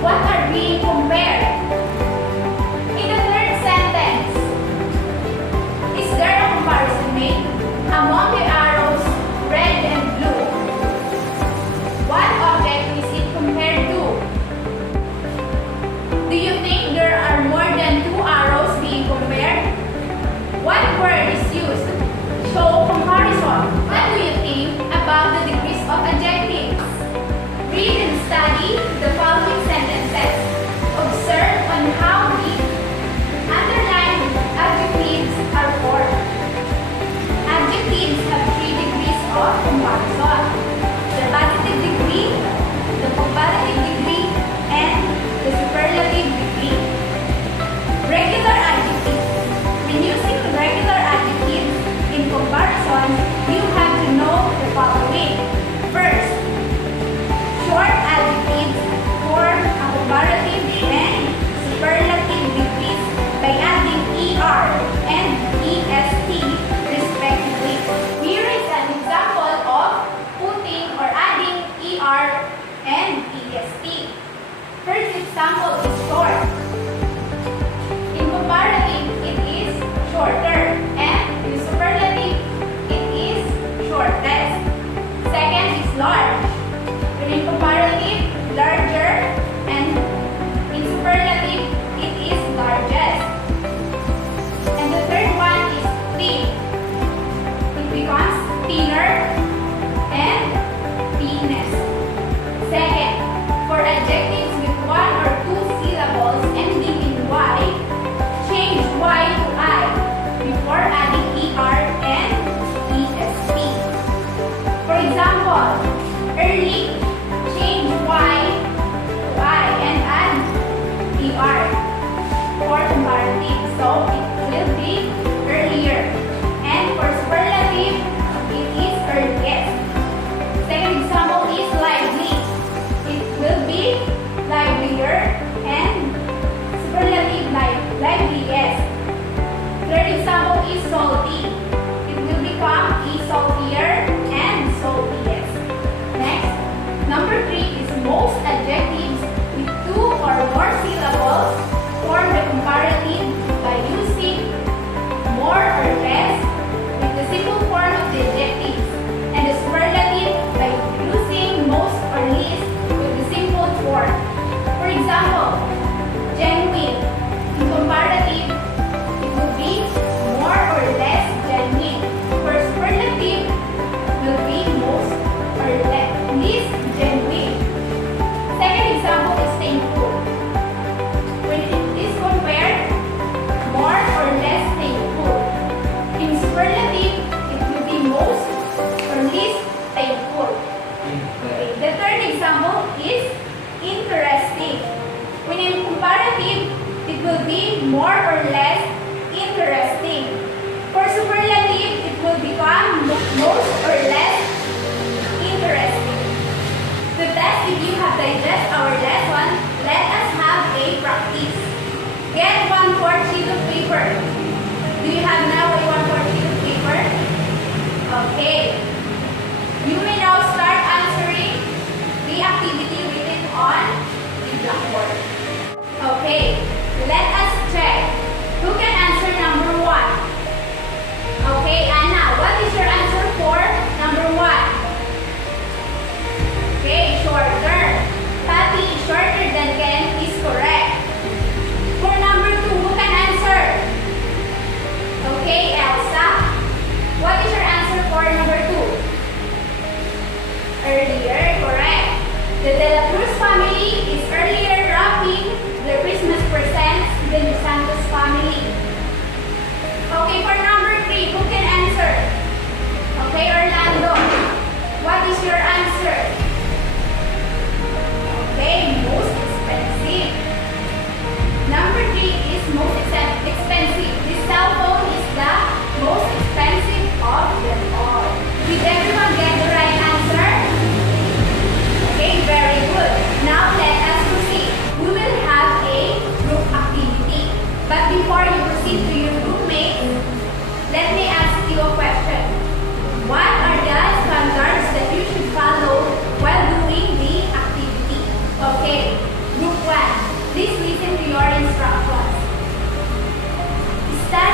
what are being compared? In the third sentence, is there a comparison made among the arrows red and blue? What object is it compared to? Do you think there are more than two arrows being compared? What word is used to show comparison? What do you think about the degrees of adjectives? Read and study the following sentences. Observe on how the underlined adjectives are formed. Adjectives have 3 degrees of comparison: the positive degree, the comparative degree, and the superlative degree. Regular adjectives. When using regular adjectives in comparison, you have to know the following. First, short adjectives form a comparative and superlative degrees by adding ER and EST respectively. Here is an example of putting or adding ER and EST. First example is short. In comparative, it is shorter, and in superlative, it is shortest. Second is large. In comparative, larger, and in superlative, it is largest. And the third one is thin. It becomes thinner and thinnest. Second, for adjectives with 1 or 2 syllables ending in Y, change Y to I before adding ER and EST. For example, early, change Y to I and add ER for comparative. So it will be earlier. And for superlative, it is earliest. Second example is lively. It will be livelier and superlative liveliest. Third example is salty. It will become saltier and saltiest. Next, number 3 is most adjectives with 2 or more syllables form the comparative by using more or less with the simple form of the adjectives, and the superlative by using most or least with the simple form. For example, genuine. In comparative, it will be more or less genuine. For superlative, will be most or least genuine. Second example is thankful. When it is compared, more or less thankful. In superlative, it will be most or least thankful. Okay. The third example is interesting. When in comparative, it will be more or less interesting. For superlative, it will become most or less interesting. To test if you have digested our lesson, let us have a practice. Get 1/4 sheet of paper. Do you have now a 1/4 sheet of paper? Okay. You may now start answering the activity written on the blackboard. Okay. Let us check. Who can answer number 1? Okay, Anna, what is your answer for number 1? Okay, shorter. Patty, shorter than Ken is correct. For number 2, who can answer? Okay, Elsa. What is your answer for number 2? Earlier, correct. The De La Cruz family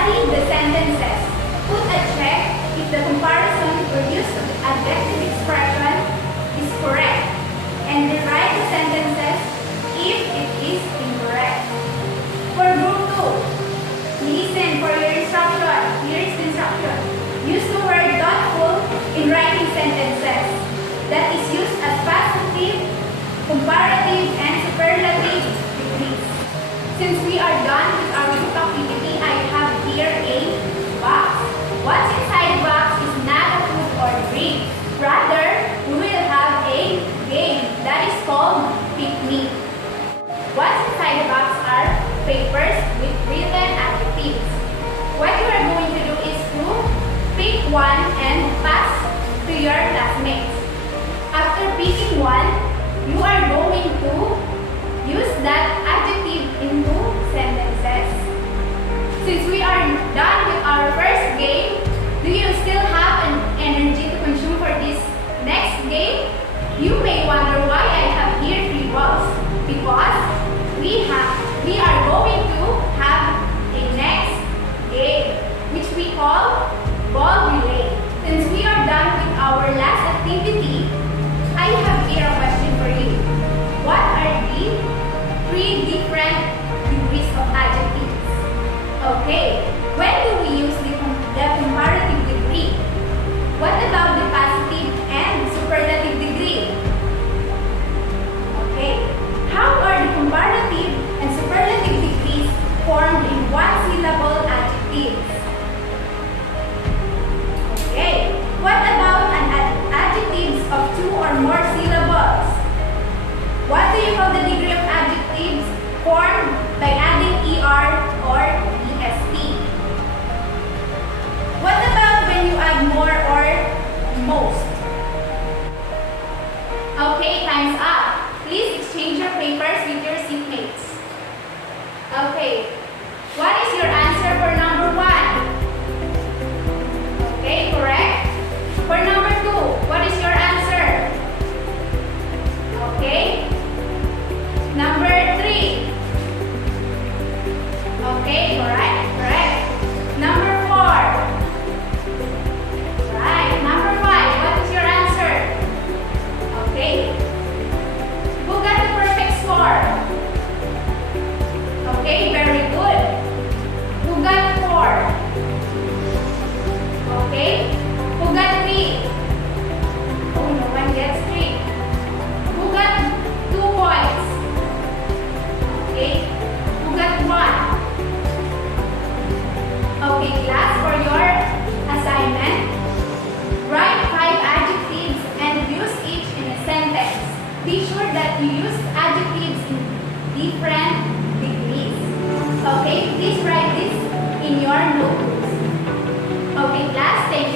Tally the sentences. Put a check if the comparison or use of the adjective expression is correct, and rewrite the sentences if it is incorrect. For group 2, listen for your instruction. Here is the instruction. Use the word thoughtful in writing sentences that is used as positive, comparative, and superlative degrees. Since we are done with our group activity, I have here a box. What's inside the box is not a food or drink. Rather, we will have a game that is called picnic. What's inside the box are papers with written adjectives. What you are going to do is to pick one and pass to your classmates. After picking one, you are going to use that adjective into sentences. Since we are done with our first game, do you still have an energy to consume for this next game? You may wonder why I have here 3 balls. Because we are going to have a next game, which we call ball relay. Since we are done with our last activity, I have here a question for you. What are the 3 different degrees of adjectives? Okay, when do we use the comparative degree? What about the positive and superlative degree? Okay, how are the comparative and superlative degrees formed in one-syllable adjectives? Okay, what about adjectives of 2 or more syllables? What do you call the degree of adjectives formed by adding er or est? What about when you add more or most? Okay, time's up. Please exchange your papers with your seatmates. Okay, what is your answer for number 1? Okay, correct. For number 2, what is your answer? Okay. Number 3. Okay, correct. Number 4. Right. Number 5, what is your answer? Okay. Who got the perfect score? Okay, very good. Who got 4? Okay. Who got 3? Oh, no one gets 3. Who got 2 points? Okay. Who got 1? Okay, class, for your assignment, write 5 adjectives and use each in a sentence. Be sure that you use adjectives in different degrees. Okay, please write this in your notebooks. Okay, class, thank you.